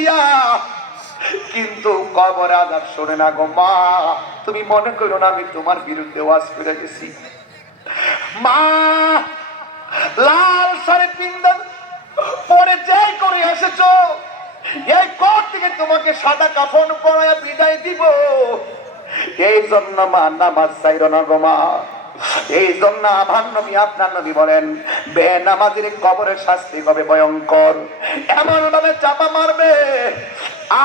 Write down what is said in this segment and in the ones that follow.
দিয়া, কিন্তু কবর আযাব শোনে না গো মা। তুমি মনে করো না আমি তোমার বিরুদ্ধে ওয়াজ করে গেছি। মা লাল শাড়ি পিন্দন পরে যাই করে এসেছো, এই কোট থেকে তোমাকে সাদা কাফন পরায়া বিদায় দিব। এই জন্য মা নামাজ চাইরো না গো মা। এই জন্য আমার নবী আপনার নবী বলেন, বেনামাজির কবরের শাস্তি হবে ভয়ঙ্কর। এমন ভাবে চাপা মারবে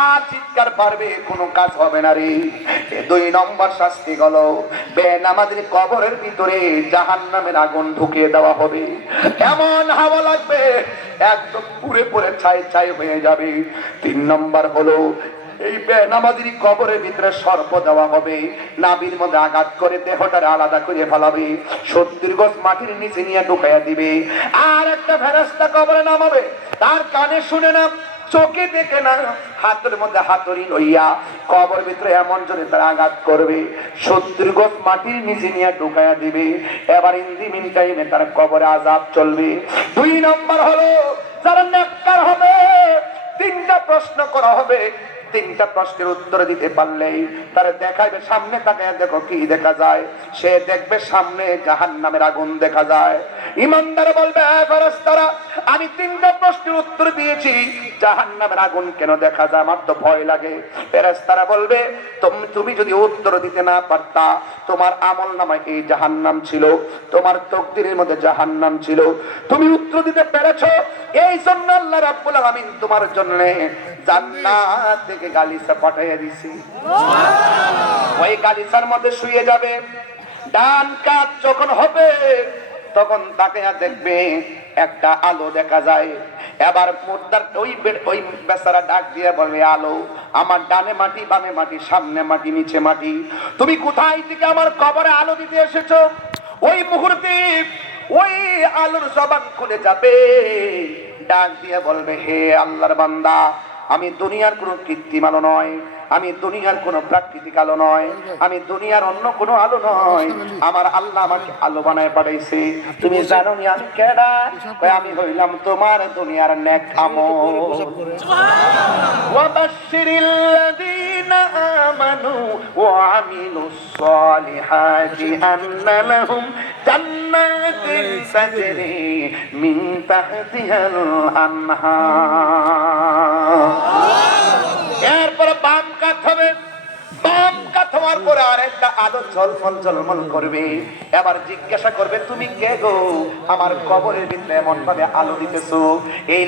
আর চিৎকার পারবে, কোনো কাজ হবে না রে। 2 নম্বর শাস্তি হলো বেনামাজির কবরের ভিতরে জাহান্নামের আগুন ঢুকিয়ে দেওয়া হবে। এমন হাওয়া লাগবে একদম পুড়ে পুড়ে ছাই ছাই হয়ে যাবে। 3 নম্বর হলো এই বেনামাজির কবরের ভিতরে সর্প দেওয়া হবে, নাভির মধ্যে আঘাত করে দেহটারে আলাদা করে ফেলাবে, 70 গজ মাটির নিচে নিয়ে ঢুকাইয়া দিবে। আর একটা ফেরেশতা কবরে নামাবে, তার কানে শুনে না, চোখে দেখে না, হাতের মধ্যে হাতুড়ি লইয়া কবর ভিতরে এমন জোরে তার আঘাত করবে, 70 গজ মাটির নিচে নিয়ে ঢুকাইয়া দিবে। এবার ইন মিন টাইমে তার কবরে আযাব চলবে। 2 নম্বর হলো যারা নেককার হবে, 3টা প্রশ্ন করা হবে। 3টা প্রশ্নের উত্তর দিতে পারলেই তারে দেখাইবে, সামনে তাকায় দেখো কি দেখা যায়। সে দেখবে সামনে জাহান্নামের আগুন দেখা যায়। ইমানদার বলবে, ফেরেশতারা আমি 3টা প্রশ্নের উত্তর দিয়েছি, জাহান্নামের আগুন কেন দেখা যায়? আমার তো ভয় লাগে। ফেরেশতারা বলবে, তুমি যদি উত্তর দিতে না পারতা, তোমার আমলনামায় এই জাহান্নাম ছিল, তোমার তাকদীরের মধ্যে জাহান্নাম ছিল, তুমি উত্তর দিতে পেরেছো, এই জন্য আল্লাহ রাব্বুল আলামিন তোমার জন্য জান্নাত থেকে গালিচা পাঠিয়ে দিছি। ওই গালিচার মধ্যে শুয়ে যাবে। ডান কাত যখন হবে তখন তাকে দেখবে একটা আলো দেখা যায়। এবার মুর্দার ওই বেচারা ডাক দিয়ে বলবে, আলো আমার ডানে মাটি বামে মাটি সামনে মাটি নিচে মাটি, তুমি কোথায় থেকে আমার কবরে আলো দিতে এসেছো? ওই মুহূর্তে ওই আলোর জবান খুলে যাবে, ডাক দিয়ে বলবে, হে আল্লাহর বান্দা, আমি দুনিয়ার কোনো কৃত্রিম আলো নয়, আমি দুনিয়ার কোনো প্রাকৃতিক আলো নয়, আমি দুনিয়ার অন্য কোনো আলো নয়, আমার আল্লাহ আমাকে আলো বানায় পাঠাইছে। তুমি জানো নি আমি কেডা? আমি হইলাম তোমার দুনিয়ার নেক আমল। ওয়াবাশশিরিল লাযীনা আমানু ওয়া আমিলুস সালিহাতি আন্না লাহুম জান্নাতুন তাজরি মিন তাহতিহাল আনহার। এরপর বাম কাত হবে, বাম কাত হওয়ার পরে আরেকটা আলো ঝলমল ঝলমল করবে। এবার জিজ্ঞাসা করবে, তুমি কে গো? আমার কবরের ভিতরে এমন ভাবে আলো দিতেছো। এই